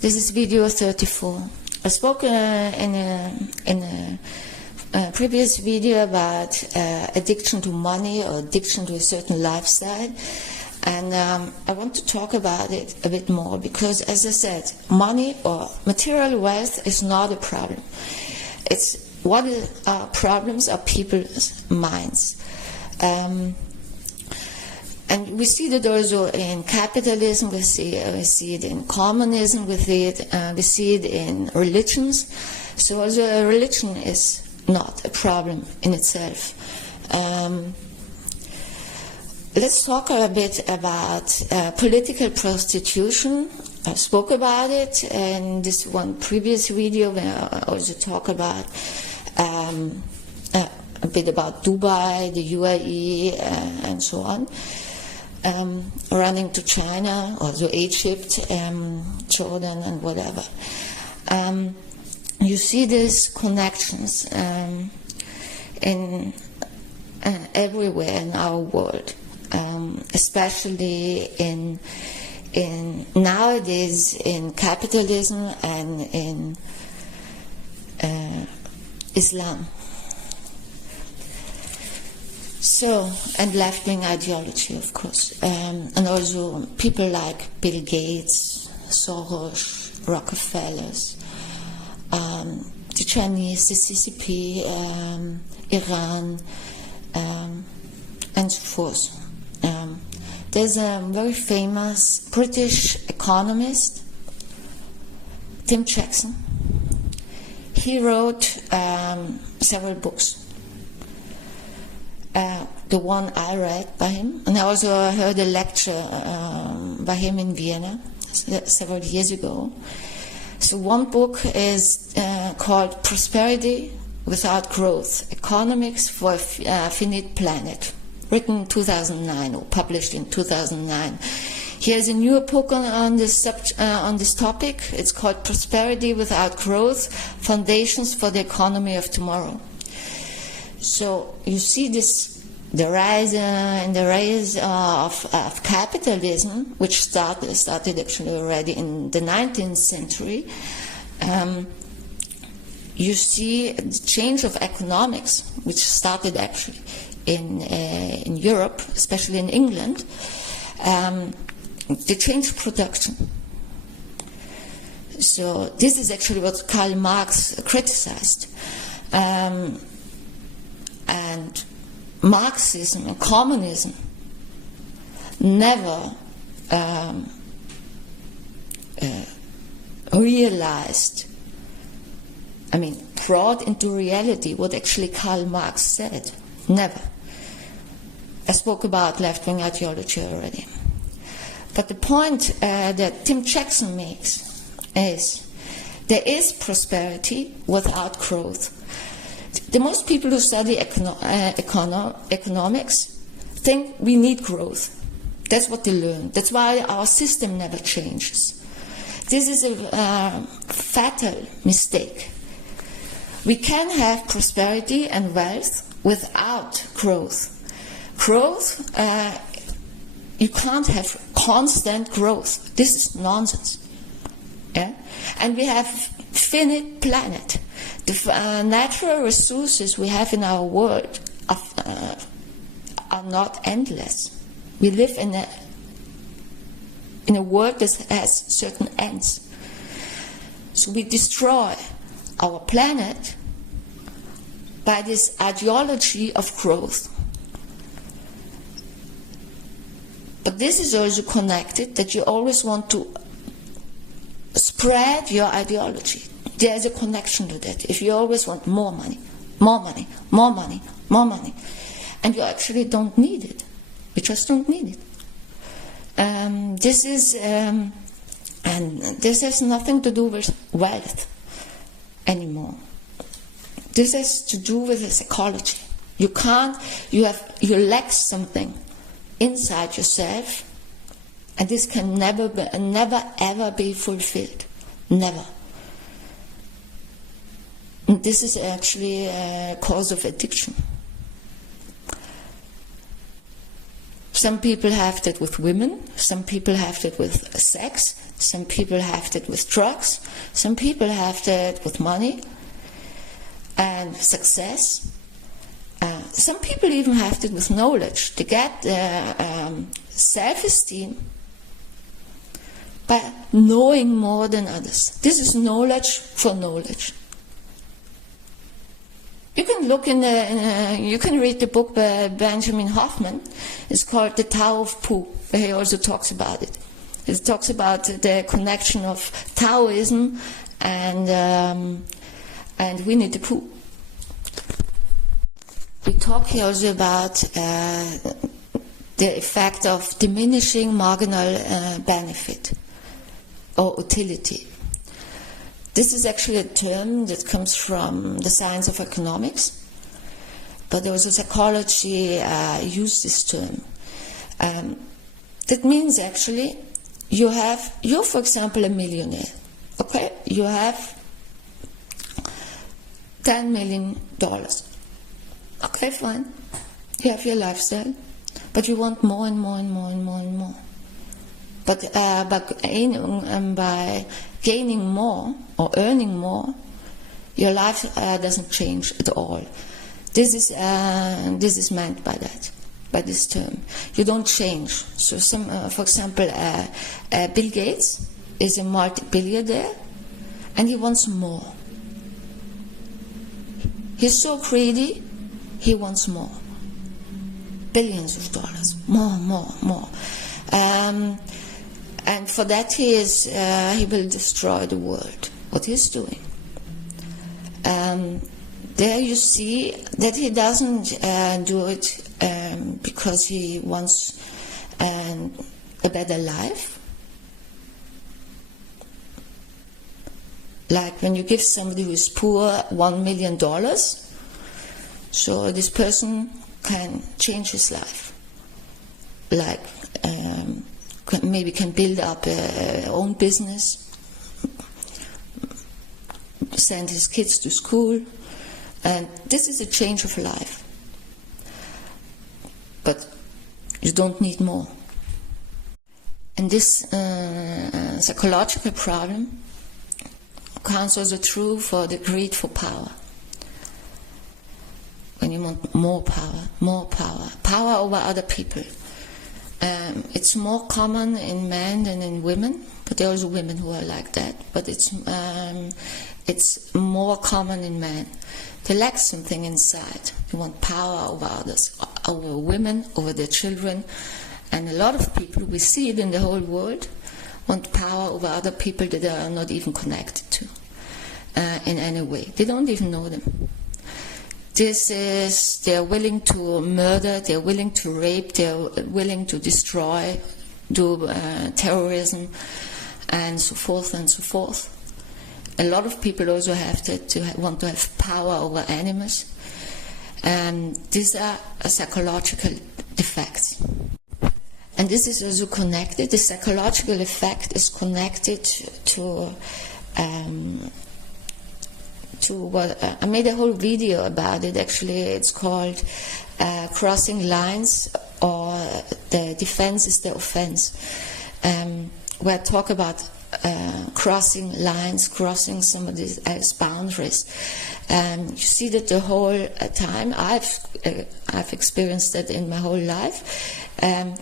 This is video 34. I spoke in a previous video about addiction to money or addiction to a certain lifestyle. And I want to talk about it a bit more because, as I said, money or material wealth is not a problem. It's what are problems are people's minds. And we see that also in capitalism, we see it in communism, we see it in religions. So also a religion is not a problem in itself. Let's talk a bit about political prostitution. I spoke about it in this one previous video where I also talk about a bit about Dubai, the UAE, and so on. Running to China, also Egypt, Jordan, and whatever. You see these connections in everywhere in our world, especially in nowadays in capitalism and in Islam. So, and left-wing ideology, of course, and also people like Bill Gates, Soros, Rockefellers, the Chinese, the CCP, Iran, and so forth. There's a very famous British economist, Tim Jackson. He wrote several books. The one I read by him, and I also heard a lecture by him in Vienna several years ago. So one book is called Prosperity Without Growth, Economics for a Finite Planet, written in 2009 or published in 2009. He has a newer book on this topic. It's called Prosperity Without Growth, Foundations for the Economy of Tomorrow. So you see the rise of capitalism, which started actually already in the 19th century. You see the change of economics, which started actually in Europe, especially in England. The change of production. So this is actually what Karl Marx criticized. And Marxism and communism never realized, brought into reality what actually Karl Marx said. Never. I spoke about left-wing ideology already. But the point that Tim Jackson makes is there is prosperity without growth. The most people who study economics think we need growth. That's what they learn. That's why our system never changes. This is a fatal mistake. We can have prosperity and wealth without growth. Growth, you can't have constant growth. This is nonsense. Yeah? And we have finite planet. The natural resources we have in our world are not endless. We live in a world that has certain ends. So we destroy our planet by this ideology of growth. But this is also connected that you always want to spread your ideology. There's a connection to that. If you always want more money, more money, more money, more money, and you actually don't need it. You just don't need it. This has nothing to do with wealth anymore. This has to do with the psychology. You lack something inside yourself, and this can never ever be fulfilled. Never. And this is actually a cause of addiction. Some people have that with women, some people have that with sex, some people have that with drugs, some people have that with money and success. Some people even have that with knowledge. They get self-esteem by knowing more than others. This is knowledge for knowledge. You can look you can read the book by Benjamin Hoffman. It's called The Tao of Pooh. He also talks about it. It talks about the connection of Taoism and Winnie the Pooh. We talk here also about the effect of diminishing marginal benefit or utility. This is actually a term that comes from the science of economics, but also psychology use this term. That means actually you're for example a millionaire, okay? You have $10 million. Okay, fine. You have your lifestyle, but you want more and more and more and more and more. But by gaining more or earning more, your life doesn't change at all. This is meant by that, by this term. You don't change. So, for example, Bill Gates is a multi-billionaire, and he wants more. He's so greedy, he wants more. Billions of dollars, more. And for that he will destroy the world. What he's doing. There you see that he doesn't do it because he wants a better life. Like when you give somebody who is poor $1 million, so this person can change his life. Like maybe can build up a own business, send his kids to school, and this is a change of life. But you don't need more. And this psychological problem comes also true for the greed for power. When you want more power over other people. It's more common in men than in women, but there are also women who are like that. But it's more common in men. They lack something inside. They want power over others, over women, over their children. And a lot of people, we see it in the whole world, want power over other people that they are not even connected to in any way. They don't even know them. They're willing to murder, they're willing to rape, they're willing to destroy, do terrorism, and so forth and so forth. A lot of people also have want to have power over animals. And these are psychological defects. And this is also connected, the psychological effect is connected to what I made a whole video about it. Actually, it's called Crossing Lines, or The Defense is the Offense, where I talk about crossing lines, crossing somebody else's boundaries. You see that the whole time I've experienced that in my whole life,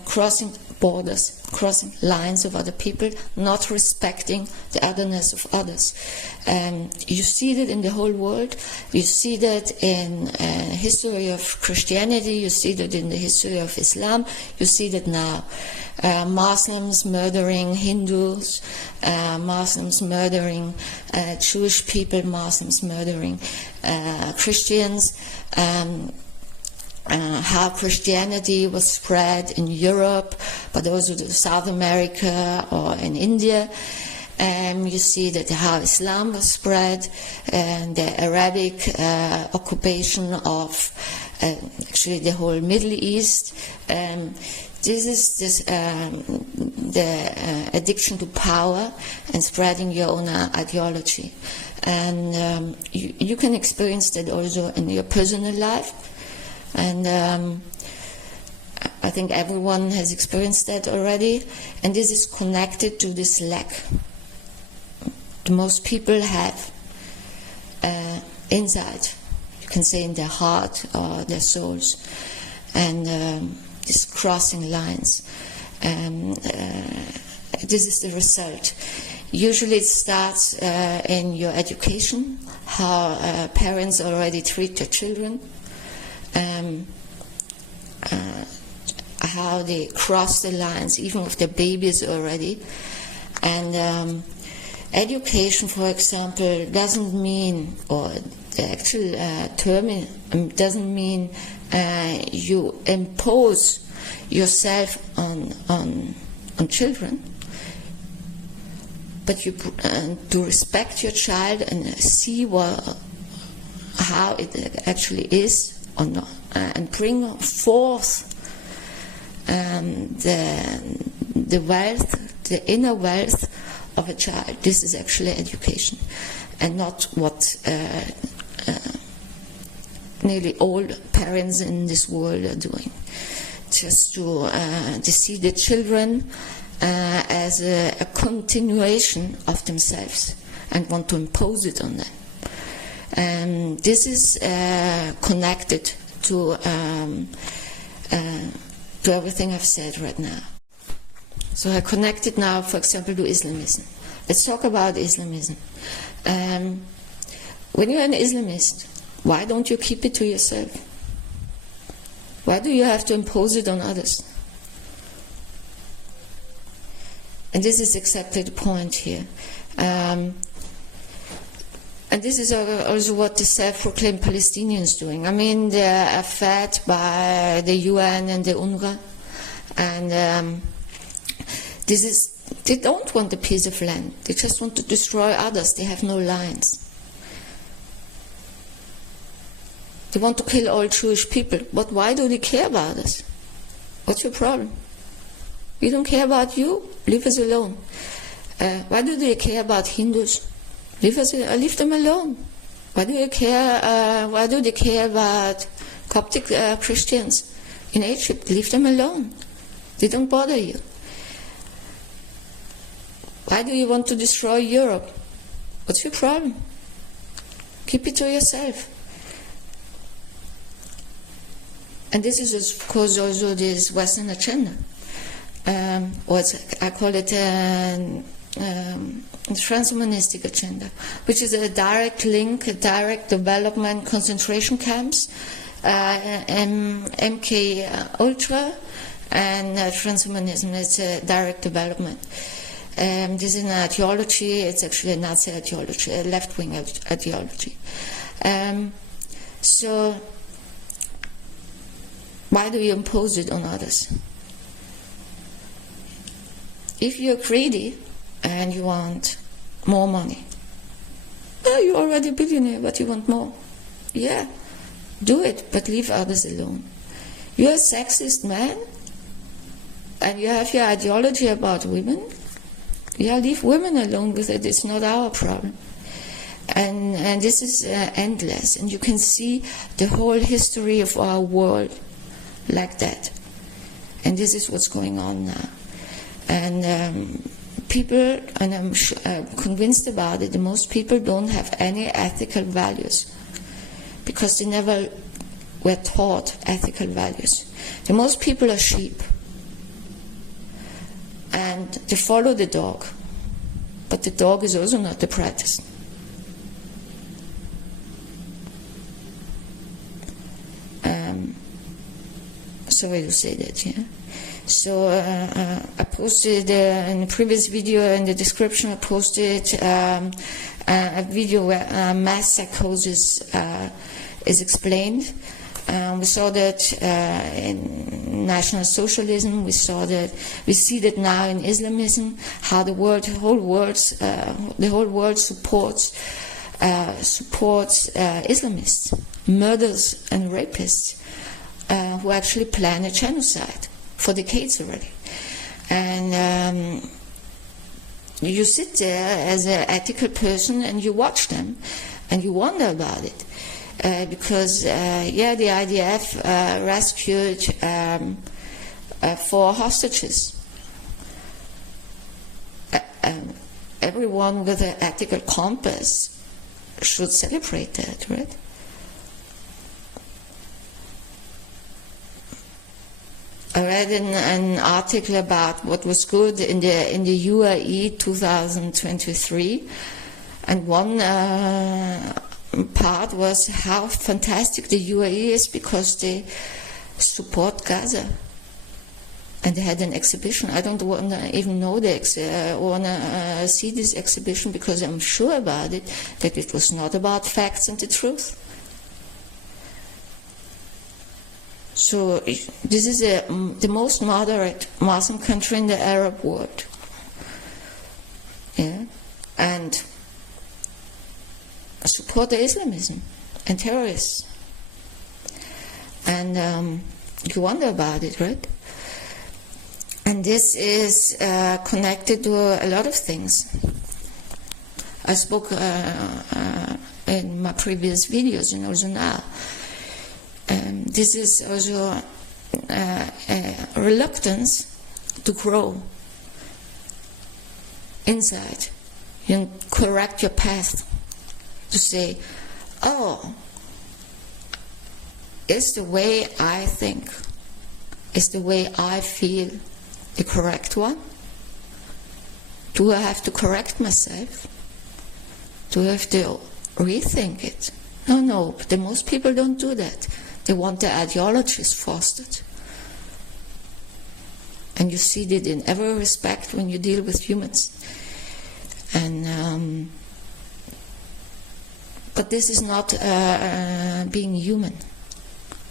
crossing borders, crossing lines of other people, not respecting the otherness of others. You see that in the whole world. You see that in history of Christianity. You see that in the history of Islam. You see that now. Muslims murdering Hindus, Muslims murdering Jewish people, Muslims murdering Christians. How Christianity was spread in Europe, but also to South America or in India. You see that how Islam was spread, and the Arabic occupation of actually the whole Middle East. This is the addiction to power and spreading your own ideology. And you can experience that also in your personal life. And I think everyone has experienced that already, and this is connected to this lack most people have inside, you can say in their heart or their souls, and these crossing lines. This is the result. Usually it starts in your education, how parents already treat their children, how they cross the lines, even with their babies already. And education, for example, doesn't mean, or the actual term doesn't mean you impose yourself on children, but you to respect your child and see how it actually is, or not, and bring forth the wealth, the inner wealth of a child. This is actually education, and not what nearly all parents in this world are doing. Just to see the children as a continuation of themselves and want to impose it on them. And this is connected to everything I've said right now. So I connect it now, for example, to Islamism. Let's talk about Islamism. When you're an Islamist, why don't you keep it to yourself? Why do you have to impose it on others? And this is exactly the point here. And this is also what the self-proclaimed Palestinians doing. I mean, they are fed by the UN and the UNRWA, and they don't want a piece of land. They just want to destroy others. They have no lines. They want to kill all Jewish people. But why do they care about us? What's your problem? We don't care about you. Leave us alone. Why do they care about Hindus? Leave them alone. Why do they care? Why do they care about Coptic Christians in Egypt? Leave them alone. They don't bother you. Why do you want to destroy Europe? What's your problem? Keep it to yourself. And this is, of course, also this Western agenda. Or I call it a transhumanistic agenda, which is a direct link, a direct development, concentration camps, MK Ultra, and transhumanism. It's a direct development. This is an ideology. It's actually a Nazi ideology, a left-wing ideology. So why do you impose it on others? If you're greedy and you want more money, you're already a billionaire, but you want more. Yeah, do it, but leave others alone. You're a sexist man, and you have your ideology about women. Yeah, leave women alone with it. It's not our problem. And this is endless, and you can see the whole history of our world like that. And this is what's going on now. And people, and I'm convinced about it, most people don't have any ethical values because they never were taught ethical values. The most people are sheep, and they follow the dog, but the dog is also not the practice. Sorry to say that, yeah. So I posted in the previous video, in the description, I posted a video where mass psychosis is explained. We saw that in National Socialism. We see that now in Islamism, how the whole world supports Islamists, murderers and rapists, who actually plan a genocide for decades already. And you sit there as an ethical person and you watch them and you wonder about it. Because the IDF rescued for hostages. Everyone with an ethical compass should celebrate that, right? I read an article about what was good in the UAE 2023, and one part was how fantastic the UAE is because they support Gaza. And they had an exhibition. I don't want to even know want to see this exhibition because I'm sure about it, that it was not about facts and the truth. So this is the most moderate Muslim country in the Arab world. Yeah? And support the Islamism and terrorists. And you wonder about it, right? And this is connected to a lot of things. I spoke in my previous videos and also now. This is also a reluctance to grow inside. You correct your path to say, oh, is the way I think, is the way I feel the correct one? Do I have to correct myself? Do I have to rethink it? No, but most people don't do that. They want their ideologies fostered. And you see that in every respect when you deal with humans. And but this is not being human.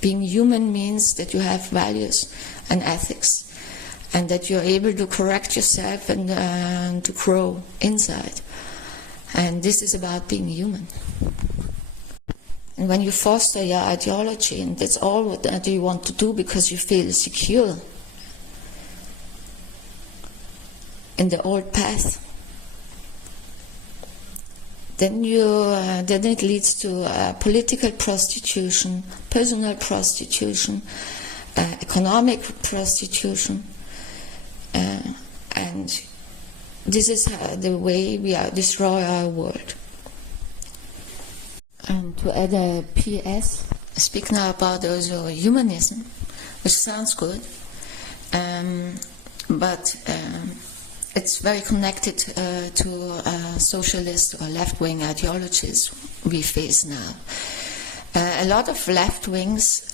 Being human means that you have values and ethics, and that you're able to correct yourself and to grow inside. And this is about being human. And when you foster your ideology, and that's all that you want to do because you feel secure in the old path, then it leads to political prostitution, personal prostitution, economic prostitution, and this is the way we destroy our world. And to add a PS, I speak now about also humanism, which sounds good, but it's very connected to socialist or left-wing ideologies we face now. A lot of left-wings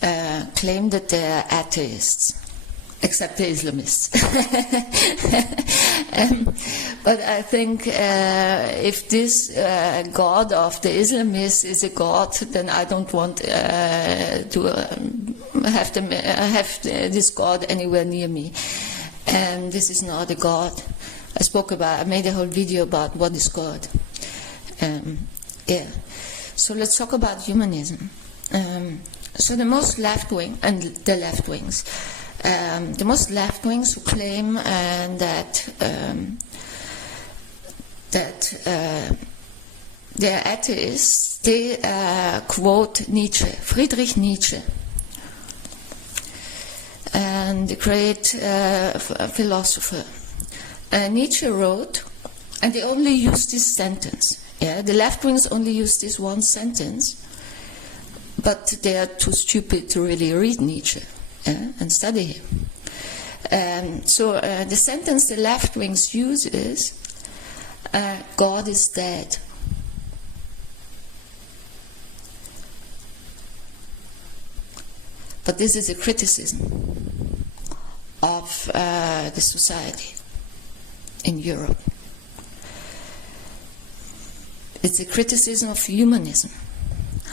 claim that they're atheists, except the Islamists. But I think if this God of the Islamists is a God, then I don't want to have this God anywhere near me. And this is not a God. I made a whole video about what is God. So let's talk about humanism. So the most left-wing, and the left-wings, the most left-wings who claim that they're atheists, they quote Nietzsche, Friedrich Nietzsche, and the great philosopher. Nietzsche wrote, and they only use this sentence. Yeah, the left-wings only use this one sentence, but they are too stupid to really read Nietzsche and study him. So the sentence the left-wings use is, God is dead. But this is a criticism of the society in Europe. It's a criticism of humanism.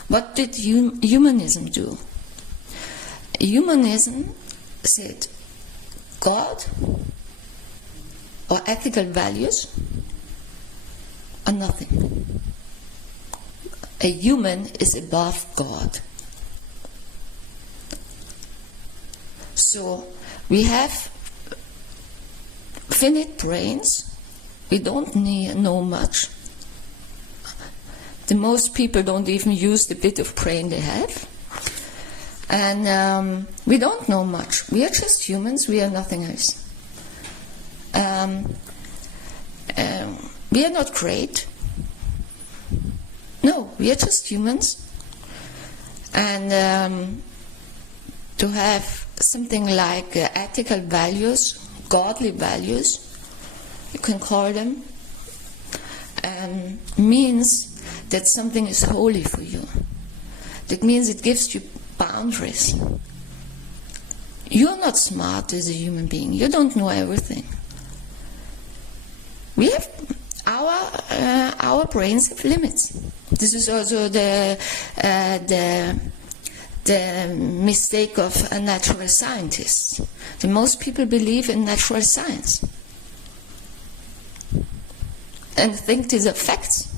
What did humanism do? Humanism said God or ethical values are nothing. A human is above God. So we have finite brains. We don't know much. The most people don't even use the bit of brain they have. And we don't know much. We are just humans, we are nothing else. We are not great. No, we are just humans. And to have something like ethical values, godly values, you can call them, means that something is holy for you. That means it gives you boundaries. You're not smart as a human being. You don't know everything. We have our brains have limits. This is also the mistake of natural scientists. Most people believe in natural science and think these are facts.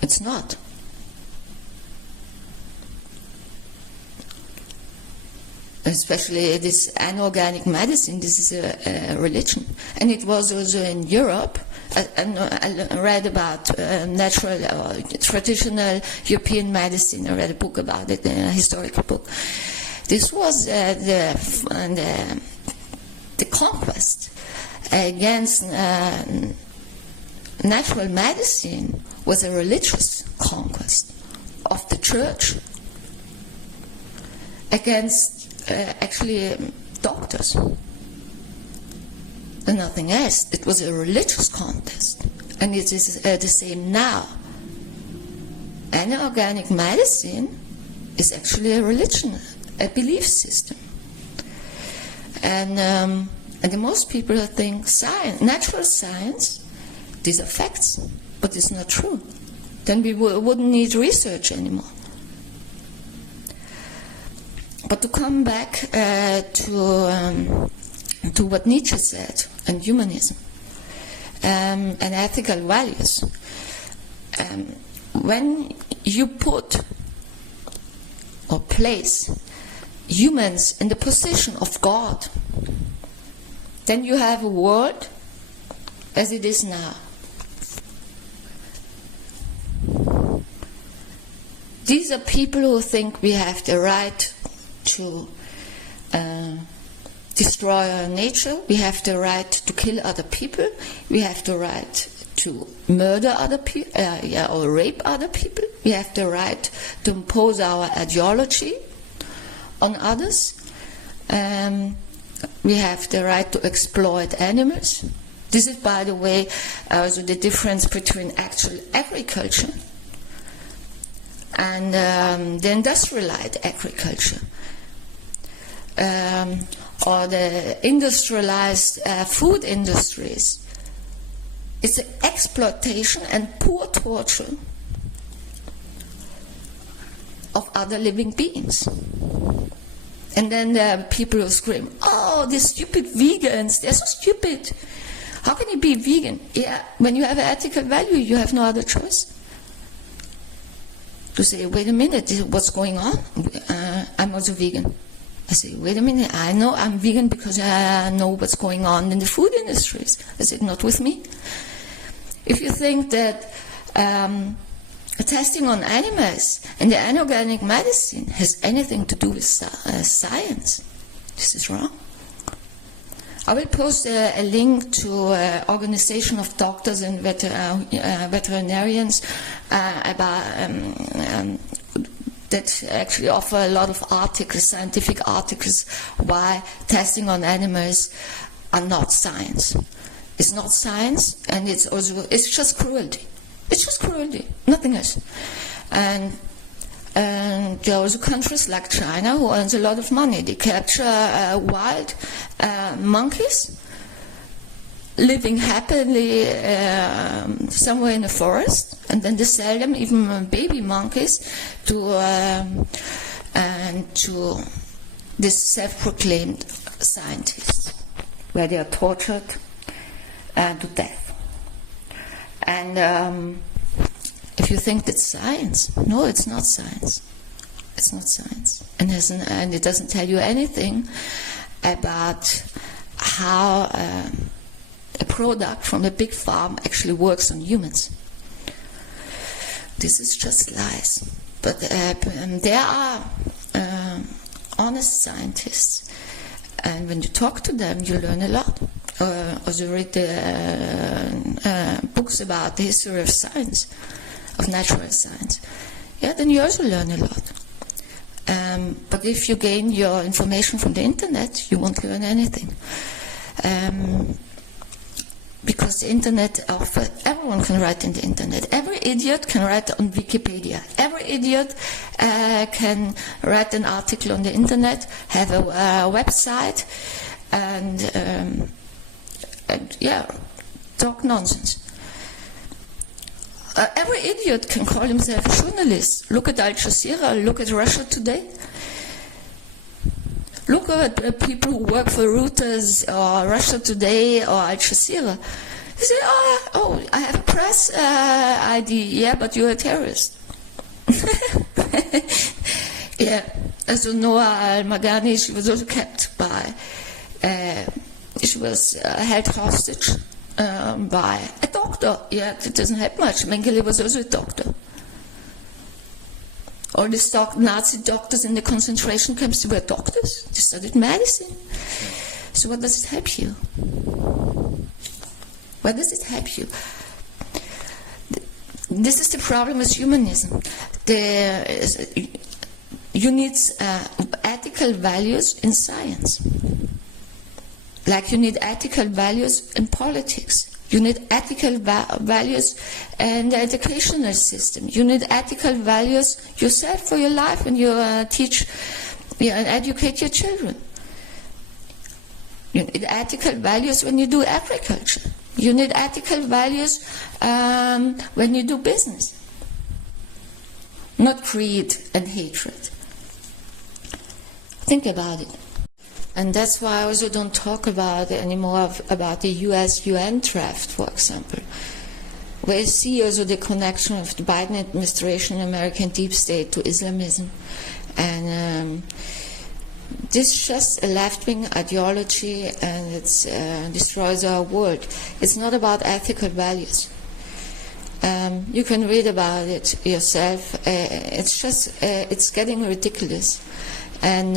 It's not. Especially this inorganic medicine, this is a religion. And it was also in Europe. I read about natural or traditional European medicine. I read a book about it, a historical book. This was the conquest against natural medicine was a religious conquest of the church against actually doctors. And nothing else. It was a religious contest. And it is the same now. Inorganic medicine is actually a religion, a belief system. And the most people think science, natural science, these are facts, but it's not true. Then we wouldn't need research anymore. But to come back to what Nietzsche said, and humanism, and ethical values. When you put or place humans in the position of God, then you have a world as it is now. These are people who think we have the right to destroy our nature, we have the right to kill other people, we have the right to murder other people, or rape other people, we have the right to impose our ideology on others, we have the right to exploit animals. This is, by the way, also the difference between actual agriculture and the industrialized agriculture. Or the industrialized food industries. It's an exploitation and poor torture of other living beings. And then there are people who scream, oh, these stupid vegans, they're so stupid. How can you be vegan? Yeah, when you have an ethical value, you have no other choice. To say, wait a minute, what's going on? I'm also vegan. I say, wait a minute, I know I'm vegan because I know what's going on in the food industries. I said, not with me. If you think that testing on animals and the inorganic medicine has anything to do with science, this is wrong. I will post a link to an organization of doctors and veterinarians about that actually offer a lot of articles, scientific articles, why testing on animals are not science. It's not science, and it's just cruelty. It's just cruelty, nothing else. And there are also countries like China who earns a lot of money. They capture wild monkeys living happily somewhere in the forest, and then they sell them, even baby monkeys, to this self-proclaimed scientists, where they are tortured to death. And if you think that's science, no, it's not science. It's not science, and it doesn't tell you anything about how a product from a big farm actually works on humans. This is just lies. But there are honest scientists. And when you talk to them, you learn a lot. Also read books about the history of science, of natural science. Yeah, then you also learn a lot. But if you gain your information from the internet, you won't learn anything. Because the internet offers, everyone can write in the internet. Every idiot can write on Wikipedia. Every idiot can write an article on the internet, have a website, and yeah, talk nonsense. Every idiot can call himself a journalist. Look at Al Jazeera, look at Russia Today. Look at people who work for Reuters or Russia Today or Al Jazeera. They say, oh, I have a press ID. Yeah, but you're a terrorist. Yeah, also Noah Al-Magani, she was also kept by, she was held hostage by a doctor. Yeah, it doesn't help much. Mengele was also a doctor. All these Nazi doctors in the concentration camps, they were doctors. They studied medicine. So what does it help you? What does it help you? This is the problem with humanism. You need ethical values in science. Like you need ethical values in politics. You need ethical values in the educational system. You need ethical values yourself for your life when you teach and educate your children. You need ethical values when you do agriculture. You need ethical values when you do business. Not greed and hatred. Think about it. And that's why I also don't talk about anymore about the US-UN draft, for example, where you see also the connection of the Biden administration, American deep state, to Islamism. And this is just a left-wing ideology, and it destroys our world. It's not about ethical values. You can read about it yourself. It's just, it's getting ridiculous. And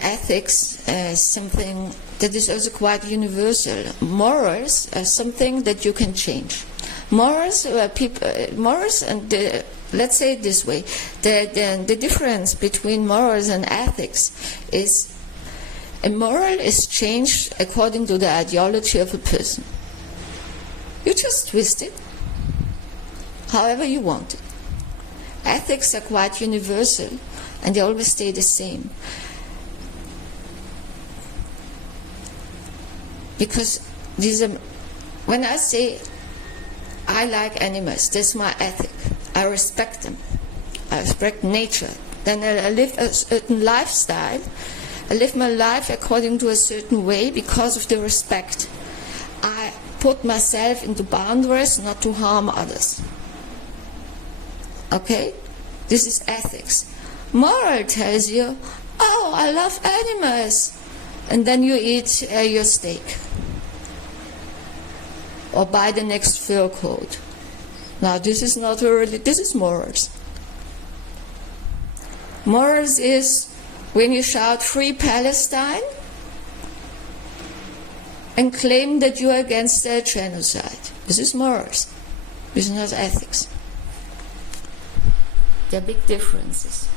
ethics is something that is also quite universal. Morals are something that you can change. Morals, morals, and let's say it this way: the difference between morals and ethics is a moral is changed according to the ideology of a person. You just twist it however you want it. Ethics are quite universal, and they always stay the same. Because when I say I like animals, that's my ethic. I respect them. I respect nature. Then I live a certain lifestyle. I live my life according to a certain way because of the respect. I put myself into boundaries not to harm others. Okay? This is ethics. Moral tells you, oh, I love animals. And then you eat your steak. Or buy the next fur coat. Now this is not really, this is morals. Morals is when you shout free Palestine and claim that you are against their genocide. This is morals. This is not ethics. There are big differences.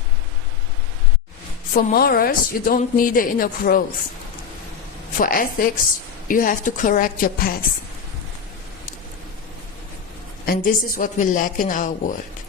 For morals, you don't need the inner growth. For ethics, you have to correct your path. And this is what we lack in our world.